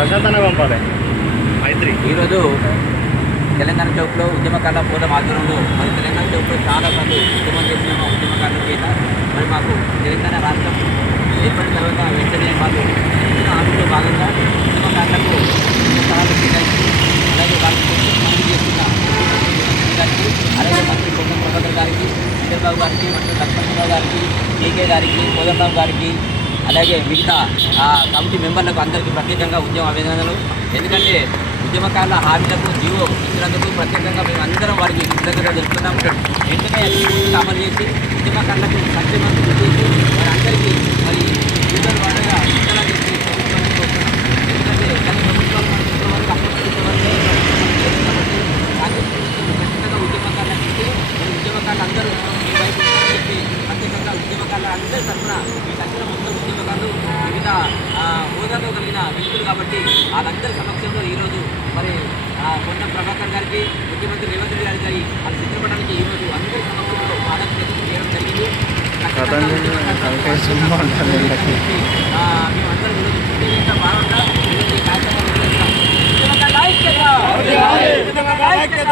ప్రశాంతంగా పంపాలి మైత్రి. ఈరోజు తెలంగాణ చౌక్లో ఉద్యమకారుల పోరాటం ఆధ్వర్యంలో మరి తెలంగాణ చౌక్లో చాలాసార్లు ఉద్యమం చేసిన మా ఉద్యమకారుల చేత మరి మాకు తెలంగాణ రాష్ట్రం ఏర్పడిన తర్వాత వెంటనే వాళ్ళు ఇచ్చిన హామీలో భాగంగా ఉద్యమకారులకు స్థలాలు కేటాయించి అలాగే వాళ్ళకి పనులు చేస్తున్న గారికి అలాగే మంత్రి పొన్నం ప్రభాకర్ గారికి చంద్రబాబు గారికి మంత్రి లక్ష్మణరావు గారికి కేకే గారికి కోదండరావు గారికి అలాగే మిగతా కమిటీ మెంబర్లకు అందరికీ ప్రత్యేకంగా ఉద్యమ అభినందనలు. ఎందుకంటే ఉద్యమకారుల హామీలకు జీవో ఇచ్చినందుకు ప్రత్యేకంగా మేము అందరం వారికి కృతజ్ఞతలు తెలుపుతున్నాం. వెంటనే అమలు చేసి ఉద్యమకారులకు సంక్షేమాన్ని చేసి మరి అందరికీ మరి యూజర్ వాడగా విత్తనాలు చేసి ప్రభుత్వాన్ని కోరుతున్నాం. ఎందుకంటే గత ప్రభుత్వాలు వరకు ఖచ్చితంగా ఉద్యమకారులకు ఇస్తే మరి ఉద్యమకారులు అందరూ ఈ వైపు చెప్పి ప్రత్యేకంగా ఉద్యమకారుల అందరి తరఫున ఈ తక్షణ మొత్తం ఉద్యమకారులు వివిధ హోదాలో కలిగిన వ్యక్తులు కాబట్టి వాళ్ళందరి సమక్షంలో ఈరోజు మరి పొన్నం ప్రభాకర్ గారికి ముఖ్యమంత్రి రేవంత్ రెడ్డి గారికి వాళ్ళ చిత్రపటానికి ఈరోజు అందరి సమక్షంలో పాదయాత్ర చేయడం జరిగింది. మేమందరం ఈరోజు సుదీర్ఘంగా భాగంగా ఈరోజు ఈ కార్యక్రమం నిర్వహిస్తాం. ఉద్యమకారుల ఐక్యత